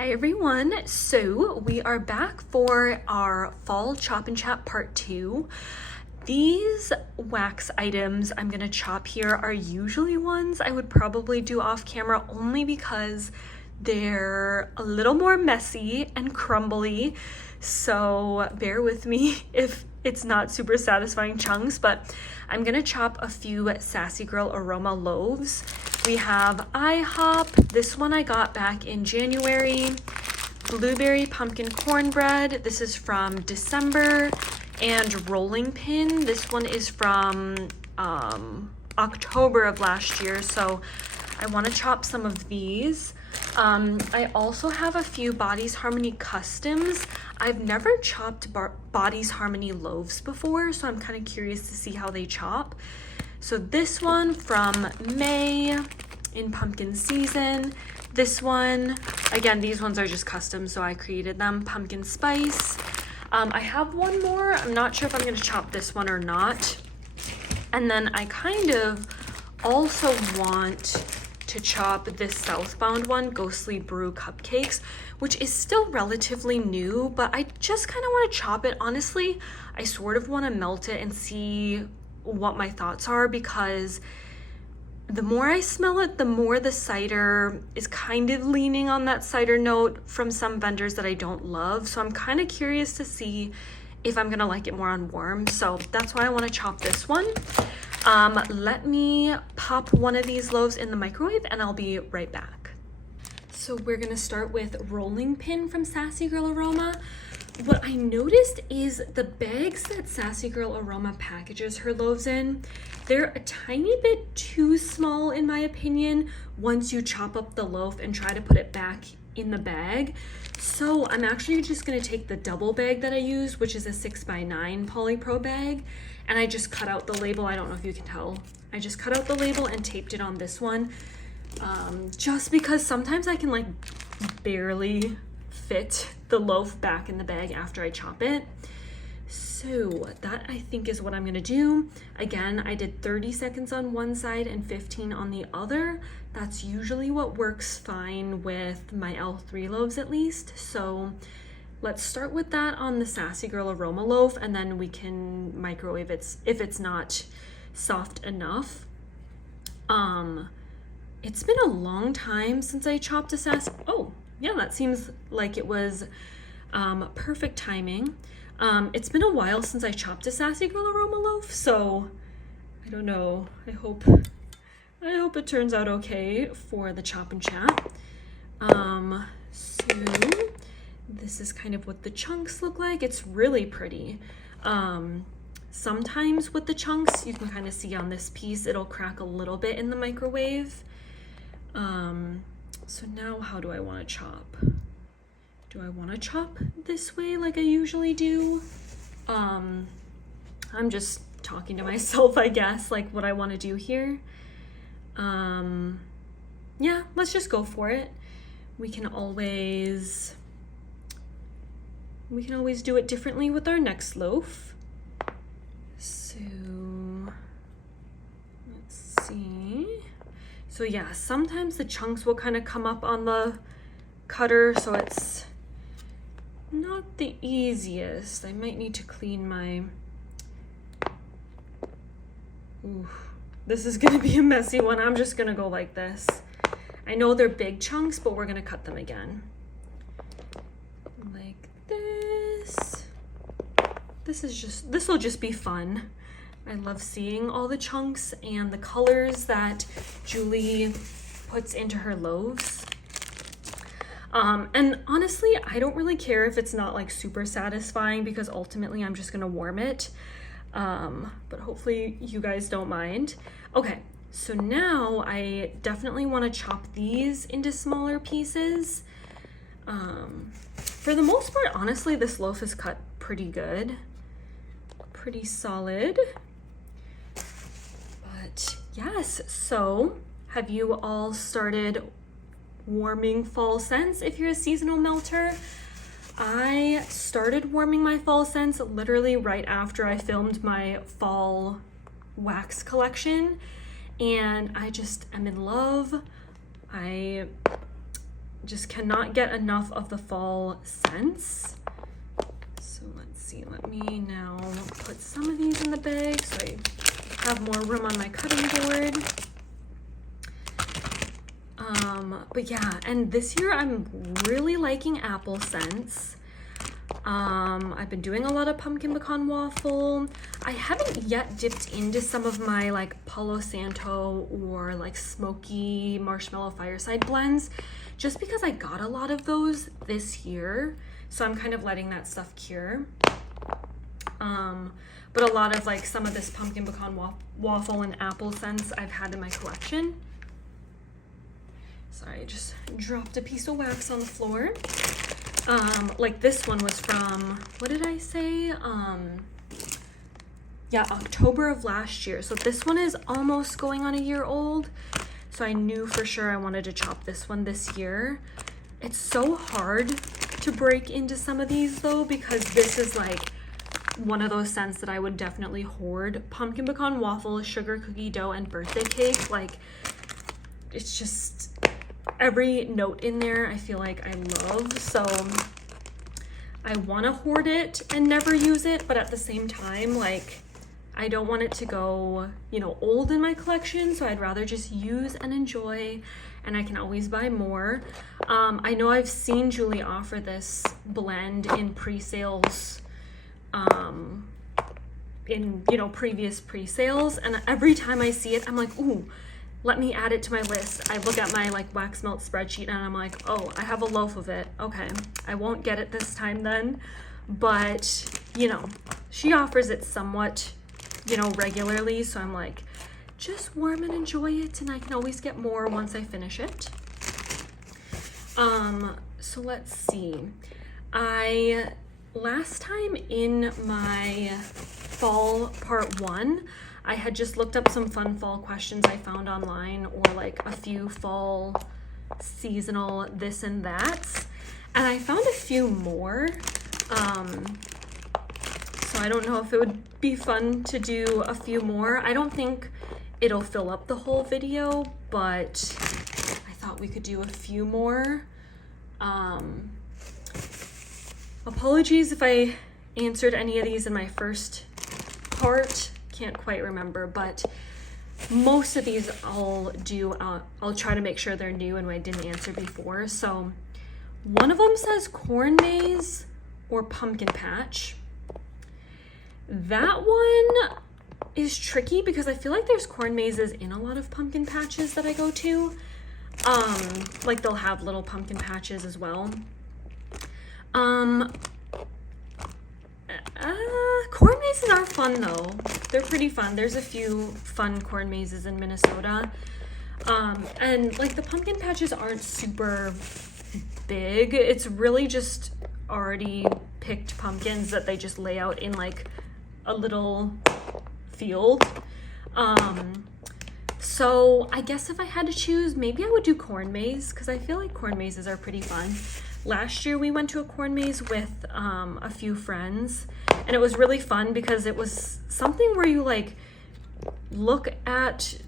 Hi everyone, so we are back for our fall chop and chat part 2. These wax items I'm gonna chop here are usually ones I would probably do off camera only because they're a little more messy and crumbly, so bear with me if it's not super satisfying chunks, but I'm gonna chop a few Sassy Girl Aroma loaves. We have Ihop, this one I got back in January, Blueberry Pumpkin Cornbread, this is from December, and Rolling Pin, this one is from October of last year, so I want to chop some of these. I also have a few Bodies Harmony customs. I've never chopped Bodies Harmony loaves before, so I'm kind of curious to see how they chop. So this one from May in pumpkin season. This one, again, these ones are just custom, so I created them. Pumpkin spice. I have one more. I'm not sure if I'm going to chop this one or not. And then I kind of also want to chop this Southbound one, Ghostly Brew Cupcakes, which is still relatively new, but I just kind of want to chop it. Honestly, I sort of want to melt it and see what my thoughts are, because the more I smell it, the more the cider is kind of leaning on that cider note from some vendors that I don't love. So I'm kind of curious to see if I'm gonna like it more on warm. So that's why I want to chop this one. Let me pop one of these loaves in the microwave and I'll be right back. So we're gonna start with Rolling Pin from Sassy Girl Aroma. What I noticed is the bags that Sassy Girl Aroma packages her loaves in, they're a tiny bit too small in my opinion once you chop up the loaf and try to put it back in the bag. So I'm actually just gonna take the double bag that I use, which is a 6x9 Polypro bag, and I just cut out the label. I don't know if you can tell. I just cut out the label and taped it on this one, just because sometimes I can like barely fit the loaf back in the bag after I chop it. So that I think is what I'm gonna do. Again, I did 30 seconds on one side and 15 on the other. That's usually what works fine with my L3 loaves at least. So let's start with that on the Sassy Girl Aroma loaf, and then we can microwave it if it's not soft enough. It's been a long time since I chopped a Sassy. Oh, yeah, that seems like it was perfect timing. It's been a while since I chopped a Sassy Girl Aroma loaf, so I don't know. I hope it turns out okay for the chop and chat. So this is kind of what the chunks look like. It's really pretty. Sometimes with the chunks, you can kind of see on this piece, it'll crack a little bit in the microwave. So now how do I want to chop? Do I want to chop this way like I usually do? I'm just talking to myself, I guess, like what I want to do here. Yeah, let's just go for it. We can always do it differently with our next loaf. So let's see. So yeah, sometimes the chunks will kind of come up on the cutter, so it's not the easiest. I might need to clean my... Ooh, this is gonna be a messy one. I'm just gonna go like this. I know they're big chunks, but we're gonna cut them again. Like this. This will just be fun. I love seeing all the chunks and the colors that Julie puts into her loaves. And honestly, I don't really care if it's not like super satisfying, because ultimately I'm just gonna warm it. But hopefully you guys don't mind. Okay, so now I definitely want to chop these into smaller pieces. For the most part, honestly, this loaf is cut pretty good, pretty solid. But yes, so have you all started warming fall scents if you're a seasonal melter? I started warming my fall scents literally right after I filmed my fall wax collection, and I just am in love. I just cannot get enough of the fall scents. So let's see, let me now put some of these in the bag so I have more room on my cutting board. But yeah, and this year I'm really liking apple scents. I've been doing a lot of pumpkin pecan waffle. I haven't yet dipped into some of my like Palo Santo or like smoky marshmallow fireside blends, just because I got a lot of those this year. So I'm kind of letting that stuff cure. But a lot of like some of this pumpkin pecan waffle and apple scents I've had in my collection. Sorry, I just dropped a piece of wax on the floor. Like this one was from, what did I say? Yeah, October of last year. So this one is almost going on a year old. So I knew for sure I wanted to chop this one this year. It's so hard to break into some of these though, because this is like one of those scents that I would definitely hoard. Pumpkin pecan waffle, sugar cookie dough, and birthday cake. Like, it's just every note in there I feel like I love. So I want to hoard it and never use it, but at the same time, like, I don't want it to go, you know, old in my collection. So I'd rather just use and enjoy, and I can always buy more. I know I've seen Julie offer this blend in pre-sales, in, you know, previous pre-sales, and every time I see it, I'm like, ooh, let me add it to my list. I look at my like wax melt spreadsheet and I'm like, oh, I have a loaf of it. Okay, I won't get it this time then. But, you know, she offers it somewhat, you know, regularly. So I'm like, just warm and enjoy it, and I can always get more once I finish it. So let's see. Last time in my fall part 1, I had just looked up some fun fall questions I found online, or like a few fall seasonal this and that, and I found a few more. So I don't know if it would be fun to do a few more. I don't think it'll fill up the whole video, but I thought we could do a few more. Apologies if I answered any of these in my first part. Can't quite remember, but most of these I'll do. I'll try to make sure they're new and I didn't answer before. So one of them says corn maze or pumpkin patch. That one is tricky because I feel like there's corn mazes in a lot of pumpkin patches that I go to. Like they'll have little pumpkin patches as well. Corn mazes are fun though. They're pretty fun. There's a few fun corn mazes in Minnesota. And like the pumpkin patches aren't super big. It's really just already picked pumpkins that they just lay out in like a little field. So I guess if I had to choose, maybe I would do corn maze, because I feel like corn mazes are pretty fun. Last year we went to a corn maze with a few friends, and it was really fun because it was something where you like look at,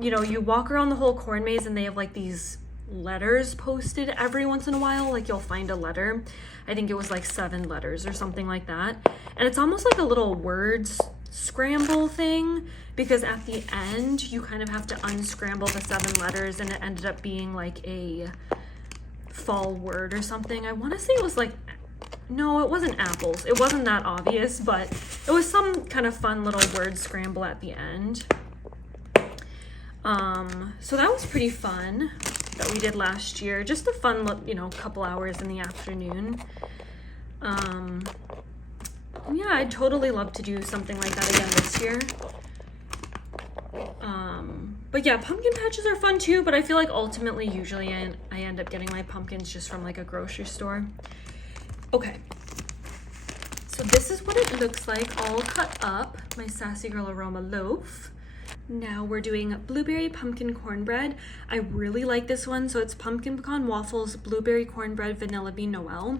you know, you walk around the whole corn maze and they have like these letters posted every once in a while. Like you'll find a letter. I think it was like 7 letters or something like that. And it's almost like a little words scramble thing, because at the end you kind of have to unscramble the 7 letters, and it ended up being like a fall word or something. I want to say it was like, no, it wasn't apples. It wasn't that obvious, but it was some kind of fun little word scramble at the end. So that was pretty fun that we did last year. Just a fun, you know, couple hours in the afternoon. Yeah, I'd totally love to do something like that again this year. But yeah, pumpkin patches are fun too, but I feel like ultimately usually I end up getting my pumpkins just from like a grocery store. Okay, so this is what it looks like all cut up, my Sassy Girl Aroma loaf. Now we're doing blueberry pumpkin cornbread. I really like this one. So it's pumpkin pecan waffles, blueberry cornbread, vanilla bean Noel.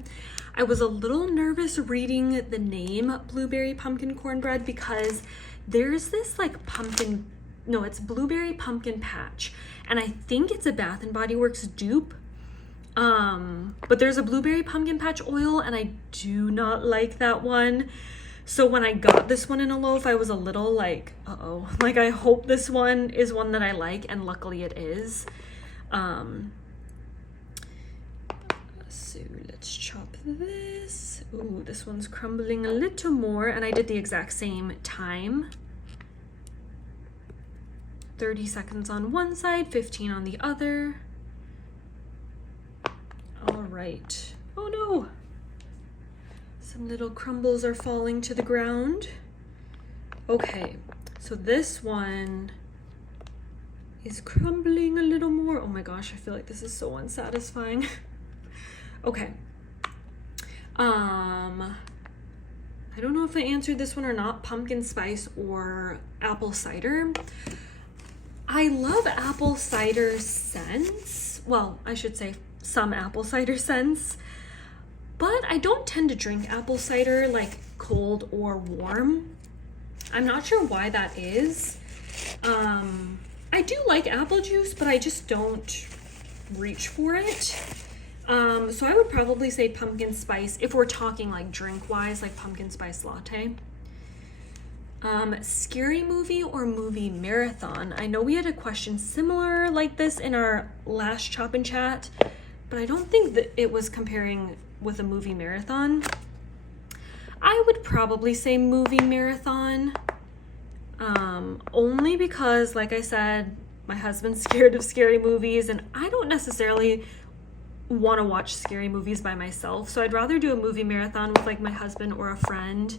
I was a little nervous reading the name blueberry pumpkin cornbread because there's this like it's blueberry pumpkin patch, and I think it's a Bath and Body Works dupe. But there's a blueberry pumpkin patch oil and I do not like that one. So when I got this one in a loaf, I was a little like, uh-oh, like I hope this one is one that I like, and luckily it is. So let's chop this. Ooh, this one's crumbling a little more, and I did the exact same time. 30 seconds on one side, 15 on the other. All right. Oh no. Some little crumbles are falling to the ground. Okay, so this one is crumbling a little more. Oh my gosh, I feel like this is so unsatisfying. Okay. I don't know if I answered this one or not, pumpkin spice or apple cider. I love apple cider scents. Well, I should say some apple cider scents, but I don't tend to drink apple cider like cold or warm. I'm not sure why that is. I do like apple juice, but I just don't reach for it. So I would probably say pumpkin spice if we're talking like drink wise, like pumpkin spice latte. Scary movie or movie marathon? I know we had a question similar like this in our last Chop and Chat, but I don't think that it was comparing with a movie marathon. I would probably say movie marathon, only because, like I said, my husband's scared of scary movies, and I don't necessarily want to watch scary movies by myself, so I'd rather do a movie marathon with like my husband or a friend.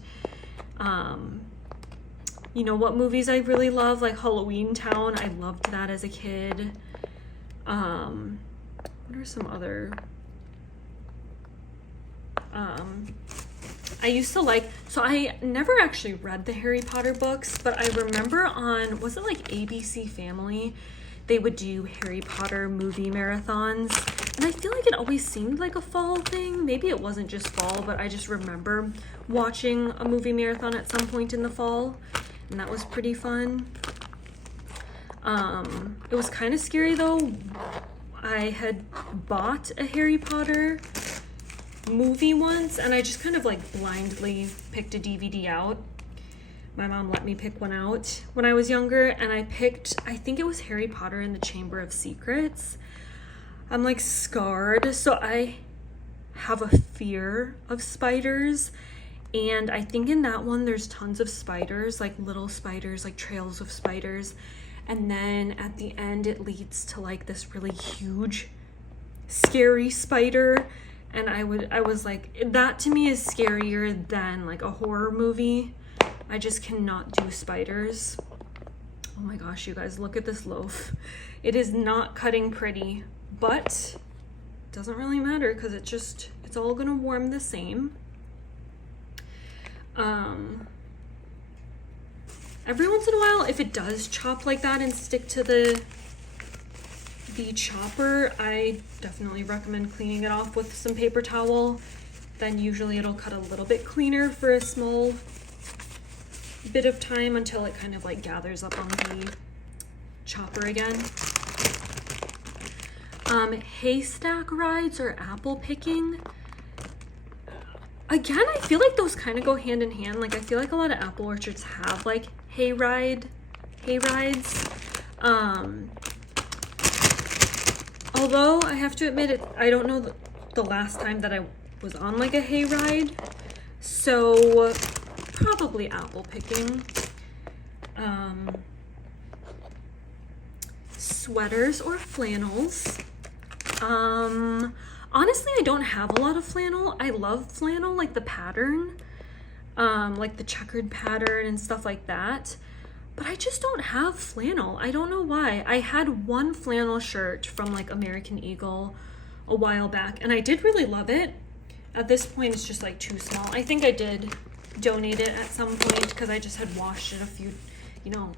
You know what movies I really love? Like Halloween Town. I loved that as a kid. What are some other... I used to like... So I never actually read the Harry Potter books, but I remember on... Was it like ABC Family? They would do Harry Potter movie marathons. And I feel like it always seemed like a fall thing. Maybe it wasn't just fall, but I just remember watching a movie marathon at some point in the fall. And that was pretty fun. It was kind of scary though. I had bought a Harry Potter movie once, and I just kind of like blindly picked a DVD out. My mom let me pick one out when I was younger, and I picked, I think it was Harry Potter and the Chamber of Secrets. I'm like scarred, so I have a fear of spiders. And I think in that one, there's tons of spiders, like little spiders, like trails of spiders. And then at the end, it leads to like this really huge, scary spider. And I was like, that to me is scarier than like a horror movie. I just cannot do spiders. Oh my gosh, you guys, look at this loaf. It is not cutting pretty, but it doesn't really matter because it's all gonna warm the same. Every once in a while, if it does chop like that and stick to the chopper, I definitely recommend cleaning it off with some paper towel. Then usually it'll cut a little bit cleaner for a small bit of time until it kind of like gathers up on the chopper again. Haystack rides or apple picking. Again, I feel like those kind of go hand in hand. Like I feel like a lot of apple orchards have like hay rides. Although I have to admit it, I don't know the last time that I was on like a hay ride. So probably apple picking. Sweaters or flannels. Honestly, I don't have a lot of flannel. I love flannel, like the pattern, like the checkered pattern and stuff like that. But I just don't have flannel. I don't know why. I had one flannel shirt from like American Eagle a while back, and I did really love it. At this point, it's just like too small. I think I did donate it at some point because I just had washed it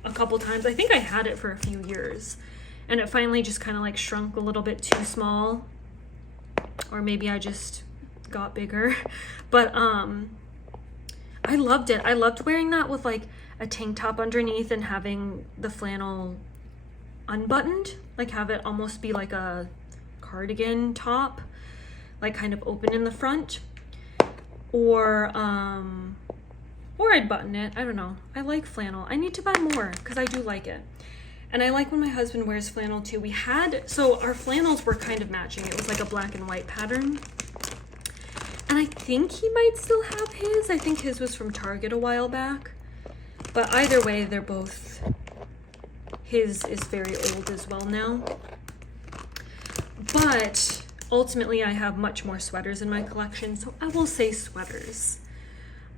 a couple times. I think I had it for a few years, and it finally just kind of like shrunk a little bit too small. Or maybe I just got bigger. But I loved it. I loved wearing that with like a tank top underneath and having the flannel unbuttoned, like have it almost be like a cardigan top, like kind of open in the front, or I'd button it. I don't know. I like flannel. I need to buy more because I do like it. And I like when my husband wears flannel too. So our flannels were kind of matching. It was like a black and white pattern. And I think he might still have his. I think his was from Target a while back. But either way, they're both, his is very old as well now. But ultimately I have much more sweaters in my collection, so I will say sweaters.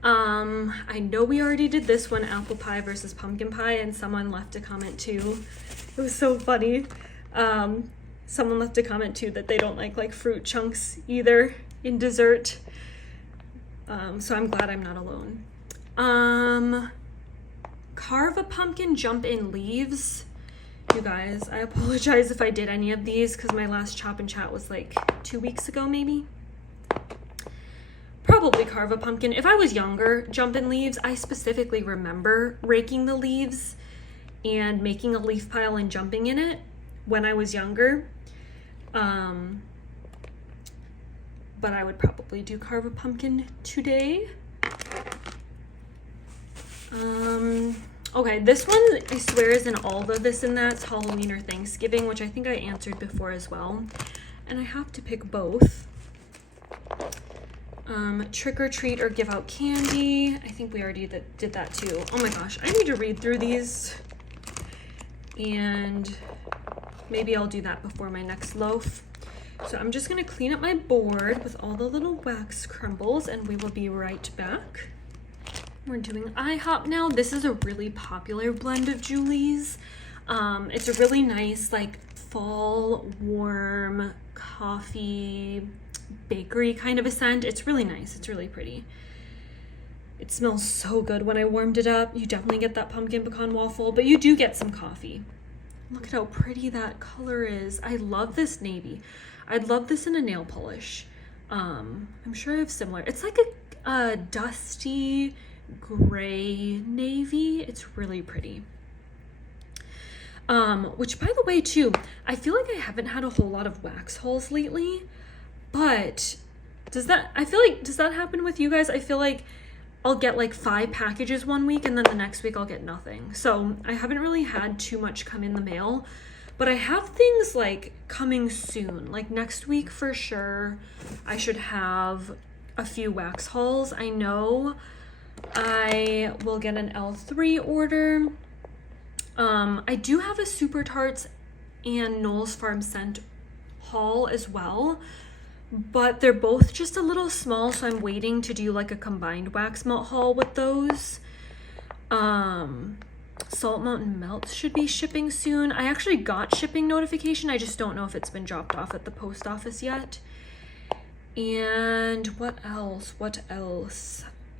I know we already did this one, apple pie versus pumpkin pie, and someone left a comment too. It was so funny. Someone left a comment too that they don't like fruit chunks either in dessert. So I'm glad I'm not alone. Carve a pumpkin, jump in leaves. You guys, I apologize if I did any of these because my last chop and chat was like 2 weeks ago maybe. Probably carve a pumpkin. If I was younger, jump in leaves. I specifically remember raking the leaves and making a leaf pile and jumping in it when I was younger. But I would probably do carve a pumpkin today. Okay, this one I swear is in all the this and that's Halloween or Thanksgiving, which I think I answered before as well. And I have to pick both. Trick or treat or give out candy. I think we already did that too. Oh my gosh, I need to read through these. And maybe I'll do that before my next loaf. So I'm just gonna clean up my board with all the little wax crumbles and we will be right back. We're doing Ihop now. This is a really popular blend of Julie's. It's a really nice like fall warm coffee bakery kind of a scent. It's really nice. It's really pretty. It smells so good when I warmed it up. You definitely get that pumpkin pecan waffle, but you do get some coffee. Look at how pretty that color is. I love this navy. I'd love this in a nail polish. I'm sure I have similar. It's like a dusty gray navy. It's really pretty. Which by the way too, I feel like I haven't had a whole lot of wax hauls lately, but does that happen with you guys? I feel like I'll get like 5 packages one week and then the next week I'll get nothing. So I haven't really had too much come in the mail, but I have things like coming soon, like next week for sure. I should have a few wax hauls. I know I will get an L3 order. I do have a Super Tarts and Knoll's Farm Scent haul as well, but they're both just a little small, so I'm waiting to do like a combined wax melt haul with those. Salt Mountain Melts should be shipping soon. I actually got shipping notification. I just don't know if it's been dropped off at the post office yet. And what else?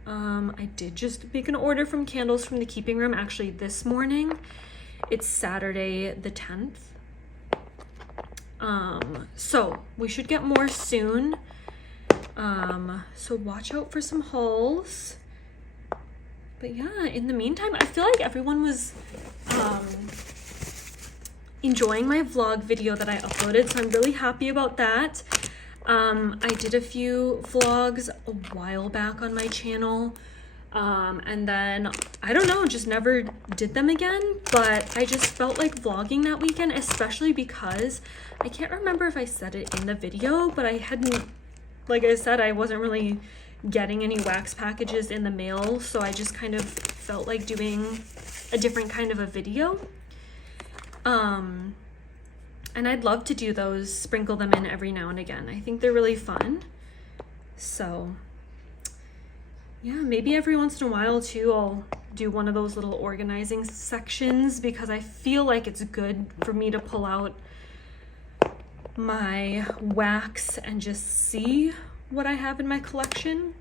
I did just make an order from Candles from the Keeping Room actually this morning. It's Saturday the 10th. So we should get more soon. So watch out for some hauls. But yeah, in the meantime, I feel like everyone was enjoying my vlog video that I uploaded, so I'm really happy about that. I did a few vlogs a while back on my channel, and then I don't know, just never did them again, but I just felt like vlogging that weekend, especially because I can't remember if I said it in the video, but I hadn't, like I said, I wasn't really getting any wax packages in the mail, so I just kind of felt like doing a different kind of a video. And I'd love to do those, sprinkle them in every now and again. I think they're really fun. So yeah, maybe every once in a while too, I'll do one of those little organizing sections because I feel like it's good for me to pull out my wax and just see what I have in my collection,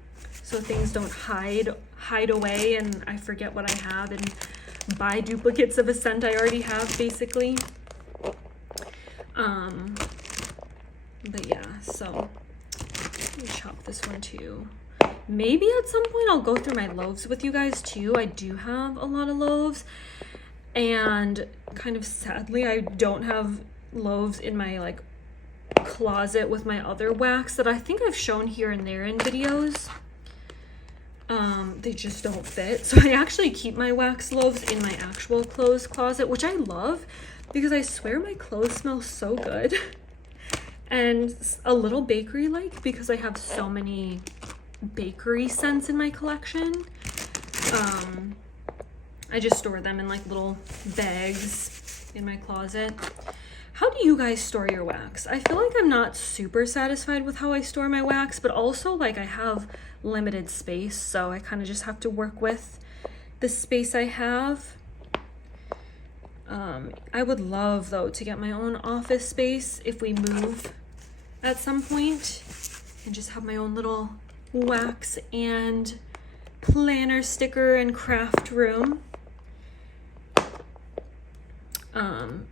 so things don't hide away and I forget what I have and buy duplicates of a scent I already have, basically. But yeah, so let me chop this one too. Maybe at some point I'll go through my loaves with you guys too. I do have a lot of loaves, and kind of sadly I don't have loaves in my like closet with my other wax that I think I've shown here and there in videos. They just don't fit. So I actually keep my wax loaves in my actual clothes closet, which I love because I swear my clothes smell so good. And a little bakery-like because I have so many bakery scents in my collection. I just store them in like little bags in my closet. How do you guys store your wax? I feel like I'm not super satisfied with how I store my wax, but also like I have limited space, so I kind of just have to work with the space I have. I would love though to get my own office space if we move at some point and just have my own little wax and planner, sticker, and craft room.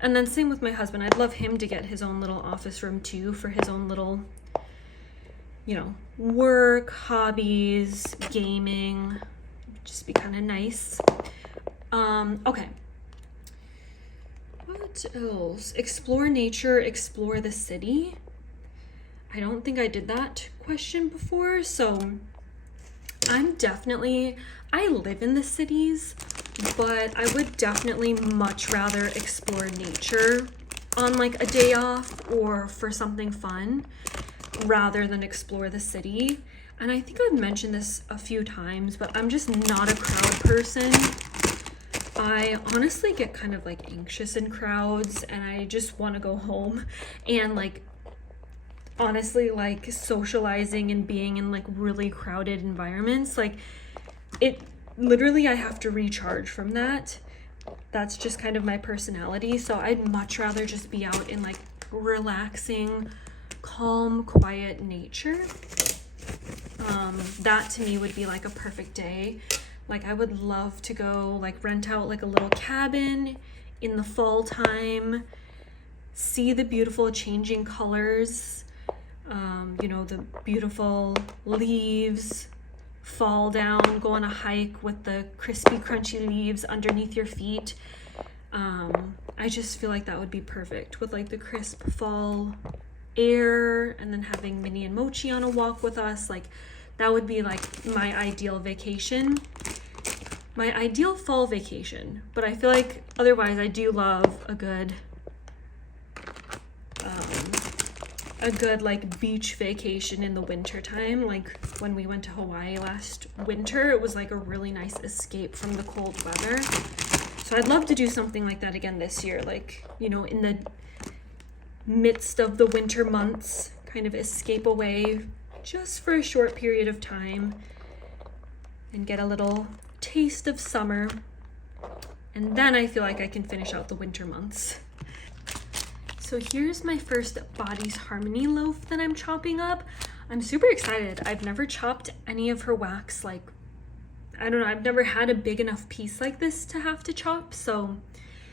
And then same with my husband. I'd love him to get his own little office room too for his own little, you know, work, hobbies, gaming. Just be kind of nice. Okay. What else? Explore nature, explore the city. I don't think I did that question before, so I live in the cities, but I would definitely much rather explore nature on like a day off or for something fun rather than explore the city. And I think I've mentioned this a few times, but I'm just not a crowd person. I honestly get kind of like anxious in crowds and I just want to go home. And like honestly, like socializing and being in like really crowded environments, like it literally, I have to recharge from that. That's just kind of my personality. So I'd much rather just be out in like relaxing, calm, quiet nature. That to me would be like a perfect day. Like I would love to go like rent out like a little cabin in the fall time, see the beautiful changing colors, you know, the beautiful leaves fall down, go on a hike with the crispy, crunchy leaves underneath your feet. I just feel like that would be perfect with like the crisp fall air and then having Minnie and Mochi on a walk with us. Like that would be like my ideal vacation, my ideal fall vacation. But I feel like otherwise I do love a good like beach vacation in the winter time. Like when we went to Hawaii last winter, it was like a really nice escape from the cold weather. So I'd love to do something like that again this year, like, you know, in the midst of the winter months, kind of escape away just for a short period of time and get a little taste of summer. And then I feel like I can finish out the winter months. So here's my first Booties Harmony loaf that I'm chopping up. I'm super excited. I've never chopped any of her wax. Like, I don't know, I've never had a big enough piece like this to have to chop. So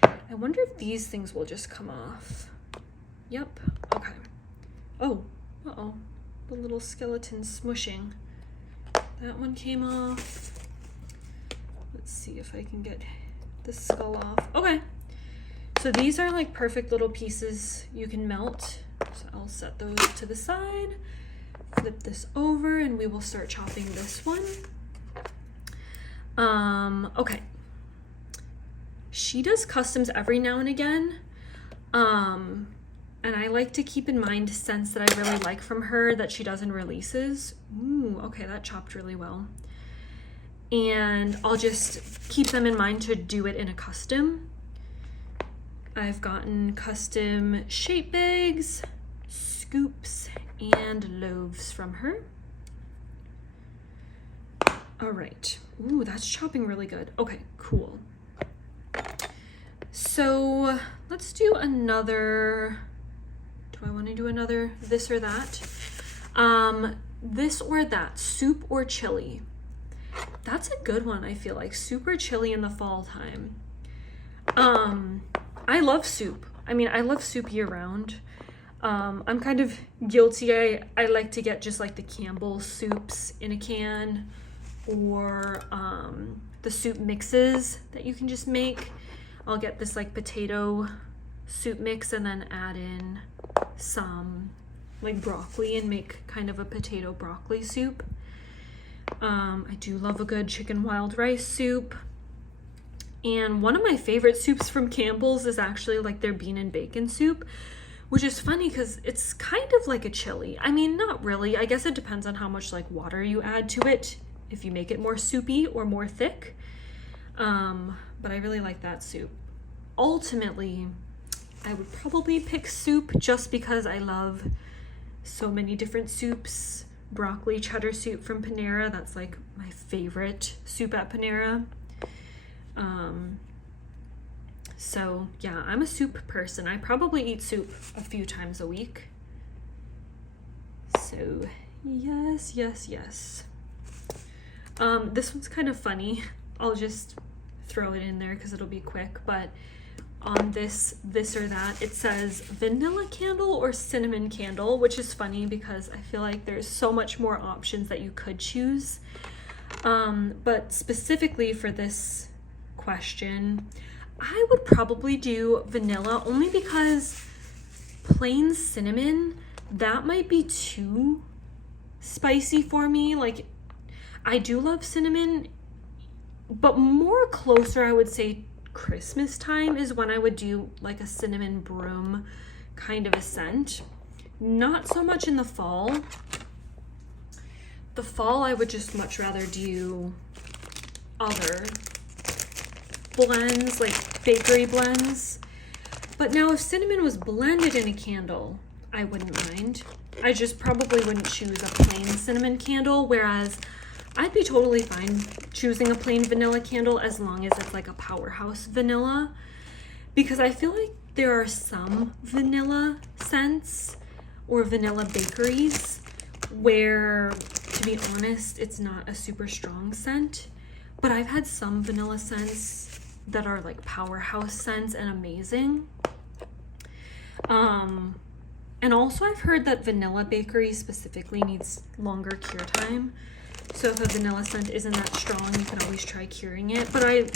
I wonder if these things will just come off. Yep, okay. Oh, uh-oh, the little skeleton smushing. That one came off. Let's see if I can get the skull off. Okay. So these are like perfect little pieces you can melt. So I'll set those to the side, flip this over, and we will start chopping this one. Okay. She does customs every now and again. And I like to keep in mind scents that I really like from her that she does in releases. Ooh, okay, that chopped really well. And I'll just keep them in mind to do it in a custom. I've gotten custom shape bags, scoops, and loaves from her. All right. Ooh, that's chopping really good. Okay, cool. So let's do another. Do I want to do another this or that? This or that, soup or chili. That's a good one, I feel like. Soup or chili in the fall time. I love soup. I mean, I love soup year round. I'm kind of guilty. I like to get just like the Campbell's soups in a can, or the soup mixes that you can just make. I'll get this like potato soup mix and then add in some like broccoli and make kind of a potato broccoli soup. I do love a good chicken wild rice soup. And one of my favorite soups from Campbell's is actually like their bean and bacon soup, which is funny because it's kind of like a chili. I mean, not really. I guess it depends on how much like water you add to it, if you make it more soupy or more thick. But I really like that soup. Ultimately, I would probably pick soup just because I love so many different soups. Broccoli cheddar soup from Panera, that's like my favorite soup at Panera. So yeah, I'm a soup person. I probably eat soup a few times a week. So yes. This one's kind of funny. I'll just throw it in there because it'll be quick, but on this or that, it says vanilla candle or cinnamon candle, which is funny because I feel like there's so much more options that you could choose. But specifically for this question, I would probably do vanilla, only because plain cinnamon, that might be too spicy for me. Like, I do love cinnamon, but more closer, I would say Christmas time is when I would do like a cinnamon broom kind of a scent. Not so much in the fall. The fall, I would just much rather do other blends, like bakery blends. But now if cinnamon was blended in a candle, I wouldn't mind. I just probably wouldn't choose a plain cinnamon candle, whereas I'd be totally fine choosing a plain vanilla candle as long as it's like a powerhouse vanilla, because I feel like there are some vanilla scents or vanilla bakeries where, to be honest, it's not a super strong scent, but I've had some vanilla scents that are like powerhouse scents and amazing. And also I've heard that vanilla bakery specifically needs longer cure time. So if a vanilla scent isn't that strong, you can always try curing it. But at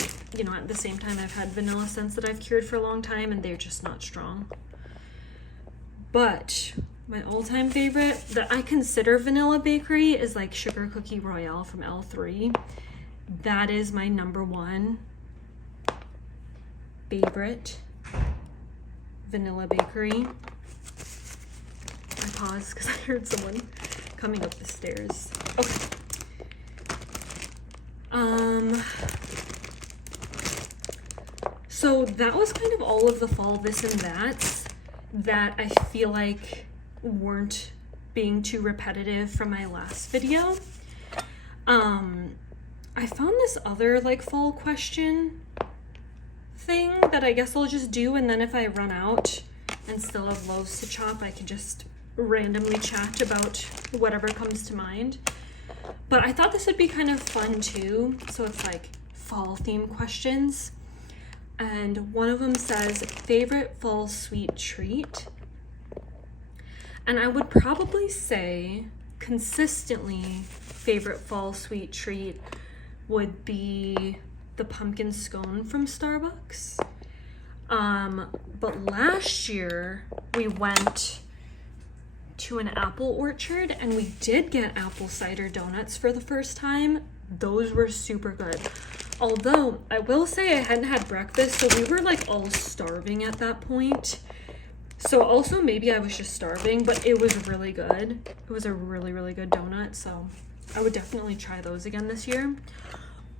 the same time, I've had vanilla scents that I've cured for a long time and they're just not strong. But my all-time favorite that I consider vanilla bakery is like Sugar Cookie Royale from L3. That is my number one favorite vanilla bakery. I paused because I heard someone coming up the stairs. Okay. So that was kind of all of the fall this and that's that I feel like weren't being too repetitive from my last video. I found this other like fall question thing that I guess I'll just do, and then if I run out and still have loaves to chop, I can just randomly chat about whatever comes to mind. But I thought this would be kind of fun too. So it's like fall theme questions. And one of them says, favorite fall sweet treat. And I would probably say consistently favorite fall sweet treat would be the pumpkin scone from Starbucks. But last year we went to an apple orchard and we did get apple cider donuts for the first time. Those were super good. Although I will say I hadn't had breakfast, so we were like all starving at that point. So also maybe I was just starving, but it was really good. It was a really, really good donut. So I would definitely try those again this year.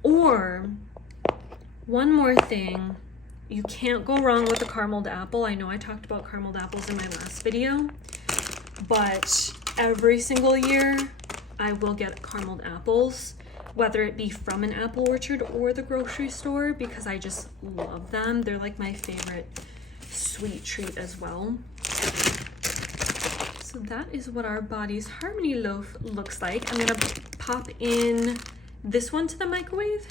Or one more thing, you can't go wrong with a carameled apple. I know I talked about carameled apples in my last video, but every single year I will get carameled apples, whether it be from an apple orchard or the grocery store, because I just love them. They're like my favorite sweet treat as well. So that is what our Booties Harmony loaf looks like. I'm gonna pop in this one to the microwave.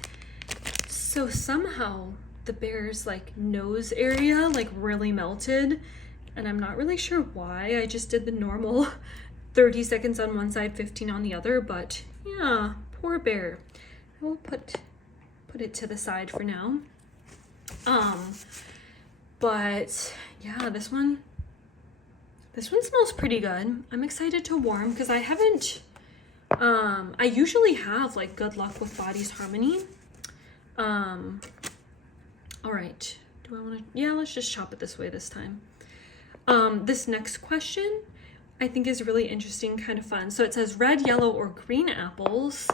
So somehow the bear's like nose area like really melted, and I'm not really sure why. I just did the normal 30 seconds on one side, 15 on the other, but yeah, poor bear. I will put it to the side for now. But yeah, this one This one smells pretty good. I'm excited to warm because I haven't, I usually have like good luck with Bodies Harmony. All right, do I want to, yeah, let's just chop it this way this time. This next question I think is really interesting, kind of fun. So it says red, yellow, or green apples.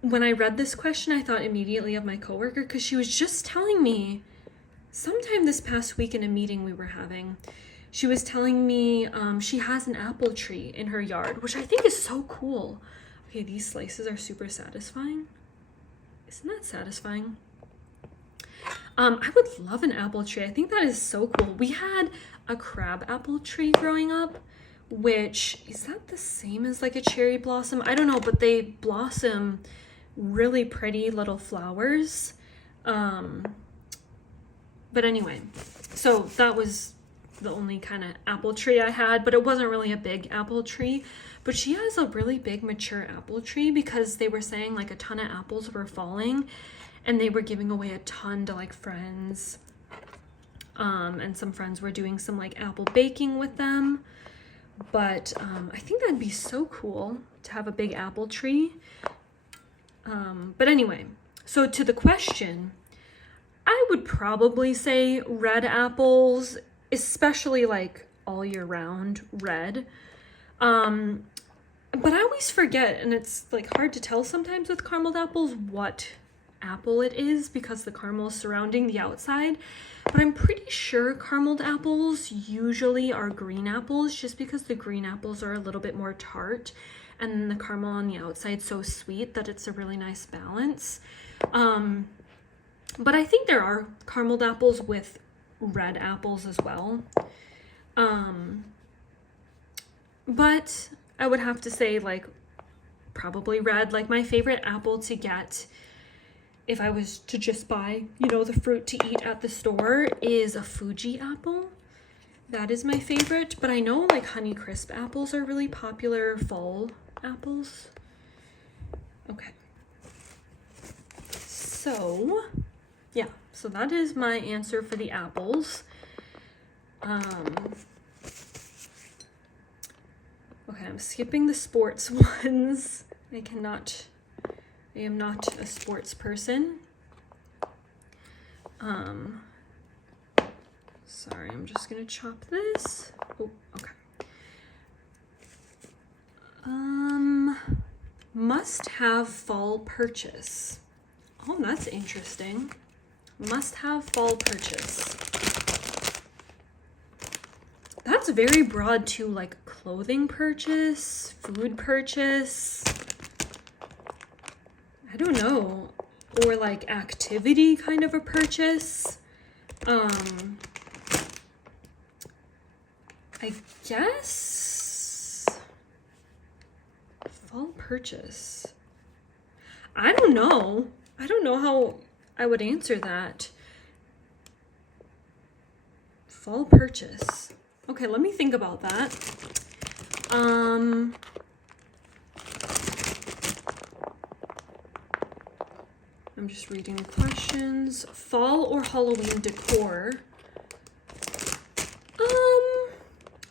When I read this question, I thought immediately of my coworker because she was just telling me sometime this past week in a meeting we were having, she was telling me she has an apple tree in her yard, which I think is so cool. Okay, these slices are super satisfying. Isn't that satisfying? I would love an apple tree. I think that is so cool. We had a crab apple tree growing up, which, is that the same as like a cherry blossom? I don't know, but they blossom really pretty little flowers. But anyway, so that was the only kind of apple tree I had, but it wasn't really a big apple tree. But she has a really big mature apple tree because they were saying like a ton of apples were falling and they were giving away a ton to like friends. And some friends were doing some like apple baking with them. But I think that'd be so cool to have a big apple tree. But anyway, so to the question, I would probably say red apples, especially like all year round red. But I always forget, and it's like hard to tell sometimes with carameled apples what apple it is because the caramel is surrounding the outside. But I'm pretty sure carameled apples usually are green apples just because the green apples are a little bit more tart and then the caramel on the outside so sweet that it's a really nice balance. But I think there are carameled apples with red apples as well. But I would have to say like probably red. Like my favorite apple to get if I was to just buy, you know, the fruit to eat at the store is a Fuji apple. That is my favorite, but I know like Honeycrisp apples are really popular fall apples. Okay. So, yeah, so that is my answer for the apples. Okay, I'm skipping the sports ones. I am not a sports person. Sorry, I'm just gonna chop this. Oh, okay. Must have fall purchase. Oh, that's interesting. Must have fall purchase. That's very broad too, like clothing purchase, food purchase. I don't know. Or like activity kind of a purchase. I guess fall purchase. I don't know. I don't know how I would answer that. Fall purchase. Okay, let me think about that. I'm just reading the questions. Fall or Halloween decor?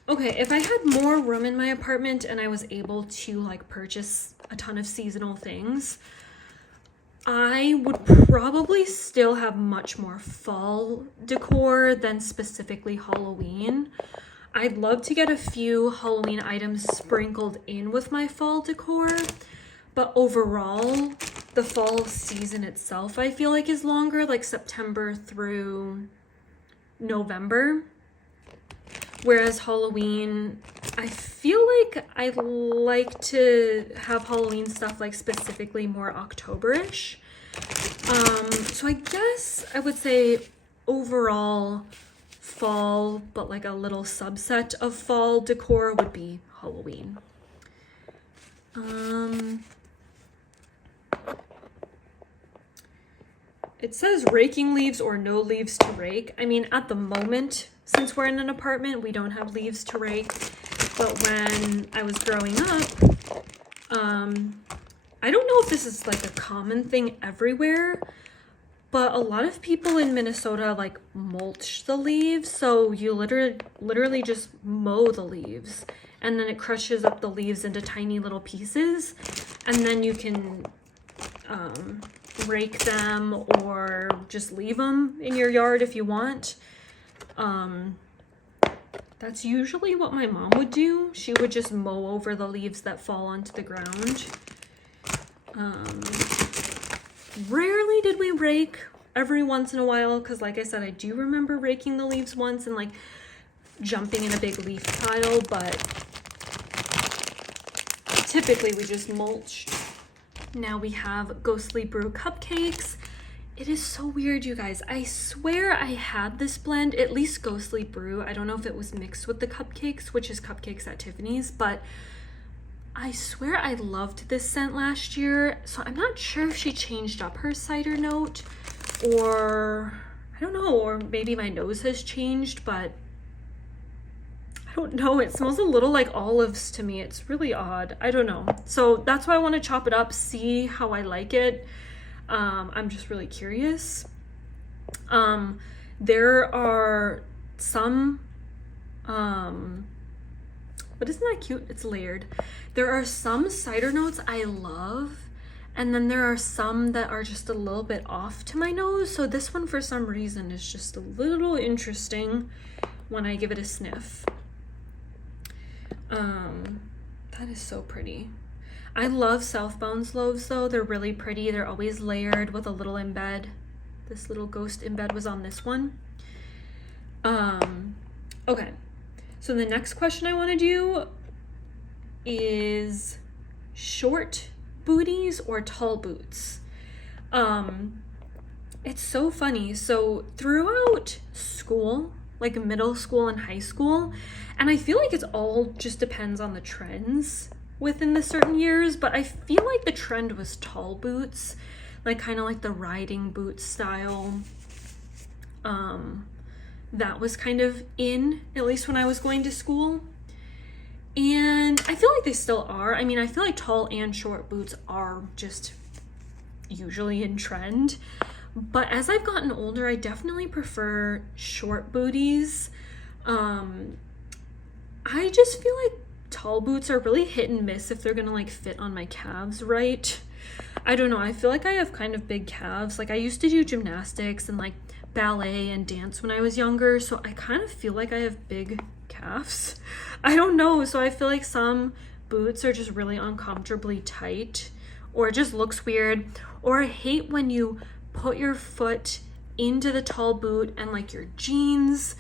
Okay, if I had more room in my apartment and I was able to like purchase a ton of seasonal things, I would probably still have much more fall decor than specifically Halloween. I'd love to get a few Halloween items sprinkled in with my fall decor, but overall, the fall season itself I feel like is longer, like September through November. Whereas Halloween, I feel like I like to have Halloween stuff like specifically more October-ish. So I guess I would say overall fall, but like a little subset of fall decor would be Halloween. It says raking leaves or no leaves to rake. I mean, at the moment, since we're in an apartment, we don't have leaves to rake. But when I was growing up, I don't know if this is like a common thing everywhere, but a lot of people in Minnesota like mulch the leaves. So you literally just mow the leaves, and then it crushes up the leaves into tiny little pieces, and then you can rake them or just leave them in your yard if you want. That's usually what my mom would do. She would just mow over the leaves that fall onto the ground. Rarely did we rake, every once in a while, because like I said, I do remember raking the leaves once and like jumping in a big leaf pile, but typically we just mulched. Now we have Ghostly Brew cupcakes. It is so weird, you guys. I swear I had this blend, at least Ghostly Brew. I don't know if it was mixed with the cupcakes, which is Cupcakes at Tiffany's, but I swear I loved this scent last year. So I'm not sure if she changed up her cider note, or I don't know, or maybe my nose has changed, but I don't know. It smells a little like olives to me. It's really odd. I don't know. So that's why I want to chop it up, see how I like it. I'm just really curious. There are some, but isn't that cute? It's layered. There are some cider notes I love, and then there are some that are just a little bit off to my nose. So this one, for some reason, is just a little interesting when I give it a sniff. That is so pretty. I love Southbound's loaves though. They're really pretty. They're always layered with a little embed. This little ghost embed was on this one. Okay. So the next question I want to do is short booties or tall boots. It's so funny. So throughout school, like middle school and high school, and I feel like it's all just depends on the trends within the certain years, but I feel like the trend was tall boots, like kind of like the riding boot style. That was kind of in, at least when I was going to school. And I feel like they still are. I mean, I feel like tall and short boots are just usually in trend. But as I've gotten older, I definitely prefer short booties. I just feel like tall boots are really hit and miss if they're gonna like fit on my calves right. I don't know, I feel like I have kind of big calves. Like I used to do gymnastics and like ballet and dance when I was younger, so I kind of feel like I have big calves. I don't know, so I feel like some boots are just really uncomfortably tight, or it just looks weird. Or I hate when you put your foot into the tall boot and like your jeans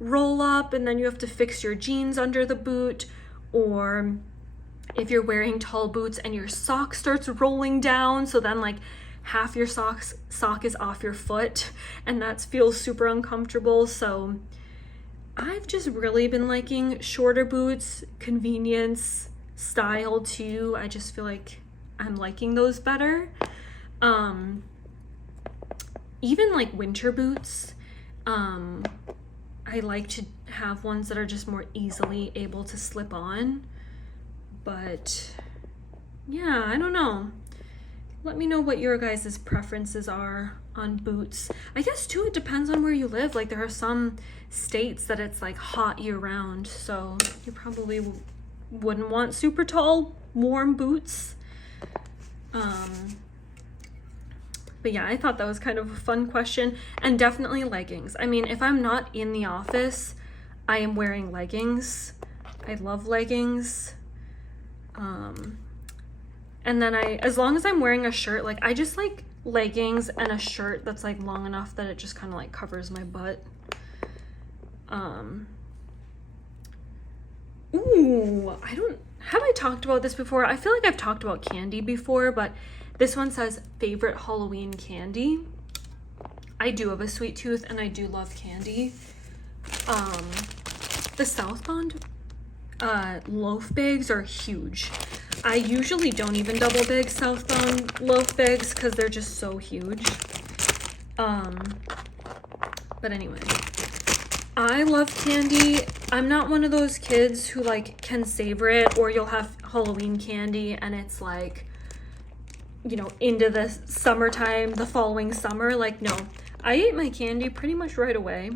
roll up and then you have to fix your jeans under the boot. Or if you're wearing tall boots and your sock starts rolling down, so then like half your sock is off your foot, and that feels super uncomfortable. So I've just really been liking shorter boots, convenience, style too. I just feel like I'm liking those better. Even like winter boots, I like to have ones that are just more easily able to slip on. But yeah, I don't know. Let me know what your guys' preferences are on boots. I guess too, it depends on where you live. Like there are some states that it's like hot year round, so you probably wouldn't want super tall, warm boots. But yeah, I thought that was kind of a fun question. And definitely leggings. I mean, if I'm not in the office, I am wearing leggings. I love leggings. And then as long as I'm wearing a shirt, like I just like leggings and a shirt that's like long enough that it just kind of like covers my butt. Ooh, have I talked about this before? I feel like I've talked about candy before, but this one says favorite Halloween candy. I do have a sweet tooth and I do love candy. The Southbound loaf bags are huge. I usually don't even double bag Southbound loaf bags because they're just so huge. But anyway, I love candy. I'm not one of those kids who like can savor it, or you'll have Halloween candy and it's like you know, into the summertime, the following summer. Like, no, I ate my candy pretty much right away.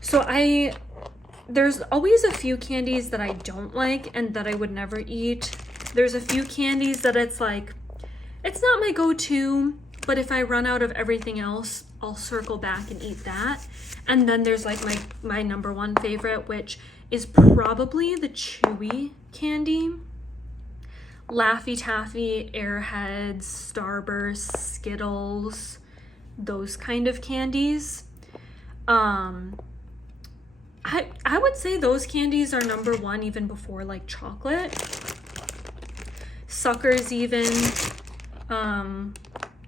So there's always a few candies that I don't like and that I would never eat. There's a few candies that it's like, it's not my go-to, but if I run out of everything else, I'll circle back and eat that. And then there's like my number one favorite, which is probably the chewy candy. Laffy Taffy, Airheads, Starburst, Skittles, those kind of candies. I would say those candies are number one even before like chocolate. Suckers even,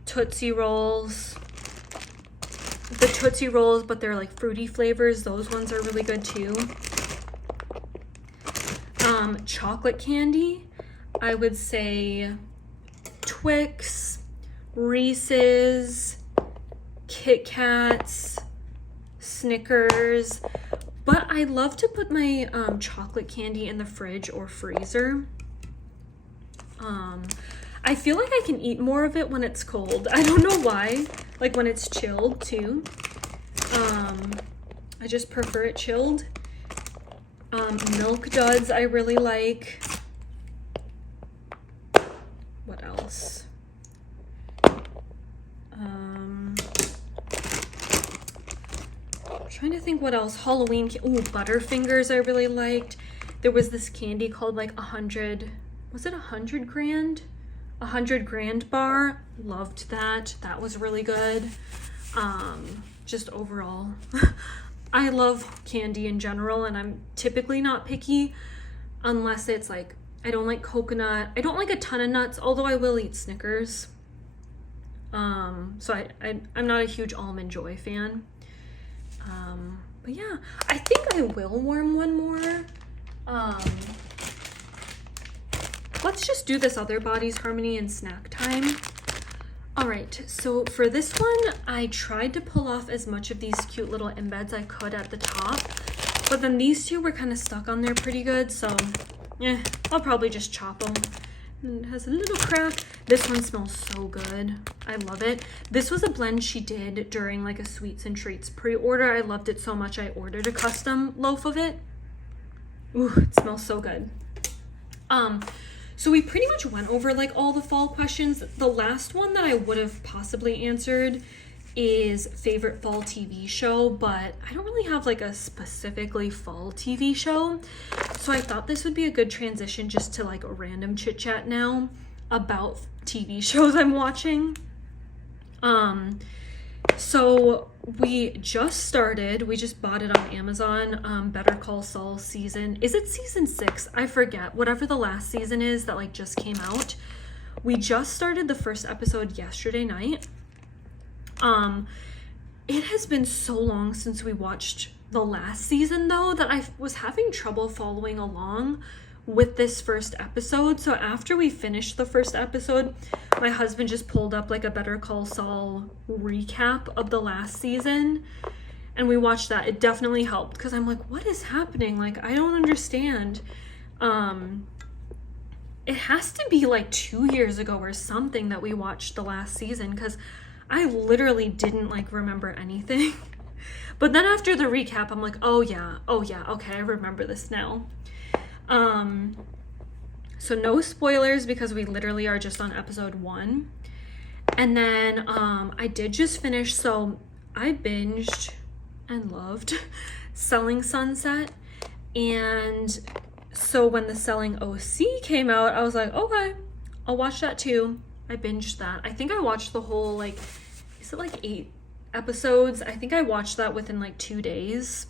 Tootsie Rolls. The Tootsie Rolls, but they're like fruity flavors. Those ones are really good too. Chocolate candy, I would say Twix, Reese's, Kit Kats, Snickers. But I love to put my chocolate candy in the fridge or freezer. I feel like I can eat more of it when it's cold. I don't know why. Like when it's chilled too. I just prefer it chilled. Milk Duds I really like. What else? Trying to think what else. Halloween. Ooh, Butterfingers I really liked. There was this candy called like 100. Was it 100 grand? 100 grand bar. Loved that. That was really good. Just overall, I love candy in general, and I'm typically not picky unless it's like, I don't like coconut. I don't like a ton of nuts, although I will eat Snickers. So I'm not a huge Almond Joy fan. But yeah, I think I will warm one more. Let's just do this other Bodies Harmony and snack time. All right, so for this one, I tried to pull off as much of these cute little embeds I could at the top, but then these two were kind of stuck on there pretty good, so I'll probably just chop them. And it has a little crack. This one smells so good. I love it. This was a blend she did during like a Sweets and Treats pre-order. I loved it so much I ordered a custom loaf of it. Ooh, it smells so good. So we pretty much went over like all the fall questions. The last one that I would have possibly answered is favorite fall TV show, but I don't really have like a specifically fall TV show. So I thought this would be a good transition just to like a random chit chat now about TV shows I'm watching. So we just bought it on Amazon, Better Call Saul season, is it season 6? I forget, whatever the last season is that like just came out. We just started the first episode yesterday night. It has been so long since we watched the last season though that I was having trouble following along with this first episode. So after we finished the first episode, my husband just pulled up like a Better Call Saul recap of the last season and we watched that. It definitely helped because I'm like, what is happening? Like, I don't understand. It has to be like 2 years ago or something that we watched the last season because I literally didn't like remember anything. But then after the recap, I'm like, oh yeah, okay, I remember this now. So no spoilers because we literally are just on episode 1. And then I did just finish, so I binged and loved Selling Sunset. And so when the Selling OC came out, I was like, okay, I'll watch that too. I binged that. I think I watched the whole, like, is it like 8 episodes? I think I watched that within like 2 days.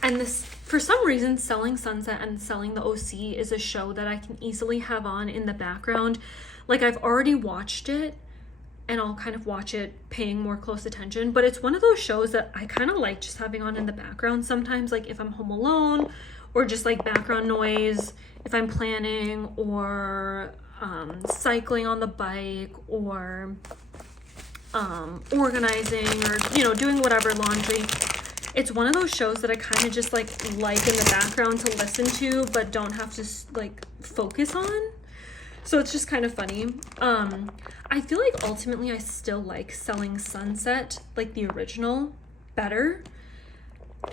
And this, for some reason, Selling Sunset and Selling the OC is a show that I can easily have on in the background. Like, I've already watched it and I'll kind of watch it paying more close attention, but it's one of those shows that I kind of like just having on in the background sometimes, like if I'm home alone or just like background noise, if I'm planning or cycling on the bike or organizing or, you know, doing whatever, laundry. It's one of those shows that I kind of just like in the background to listen to, but don't have to like focus on. So it's just kind of funny. I feel like ultimately I still like Selling Sunset, like the original, better.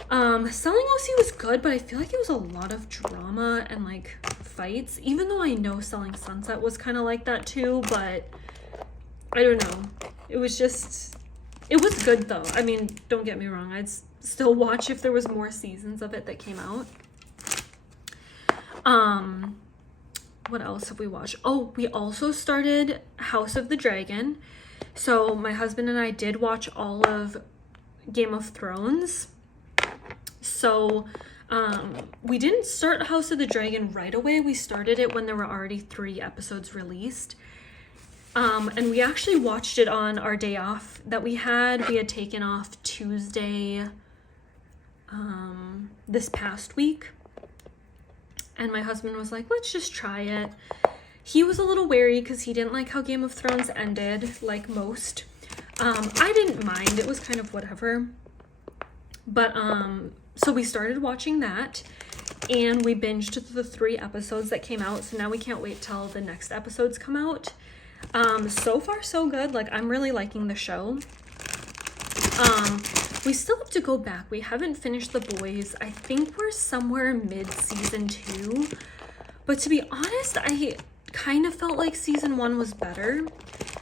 Selling OC was good, but I feel like it was a lot of drama and like fights, even though I know Selling Sunset was kind of like that too, but I don't know. It was good though. I mean, don't get me wrong, I'd still watch if there was more seasons of it that came out. What else have we watched? Oh, we also started House of the Dragon. So my husband and I did watch all of Game of Thrones. So we didn't start House of the Dragon right away. We started it when there were already 3 episodes released. And we actually watched it on our day off that we had. We had taken off Tuesday this past week. And my husband was like, let's just try it. He was a little wary because he didn't like how Game of Thrones ended, like most. I didn't mind. It was kind of whatever. But, so we started watching that. And we binged the 3 episodes that came out. So now we can't wait till the next episodes come out. So far, so good. Like, I'm really liking the show. We still have to go back. We haven't finished The Boys. I think we're somewhere mid-season 2. But to be honest, I kind of felt like season 1 was better.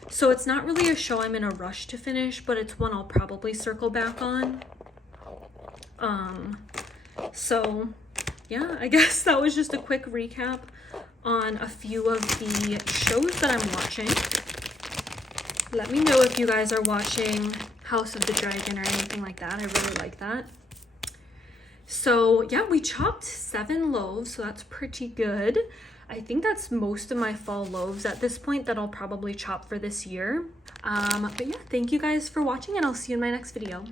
So it's not really a show I'm in a rush to finish, but it's one I'll probably circle back on. So yeah, I guess that was just a quick recap on a few of the shows that I'm watching. Let me know if you guys are watching House of the Dragon or anything like that. I really like that. So yeah, we chopped 7 loaves, so that's pretty good. I think that's most of my fall loaves at this point that I'll probably chop for this year. But yeah, thank you guys for watching, and I'll see you in my next video.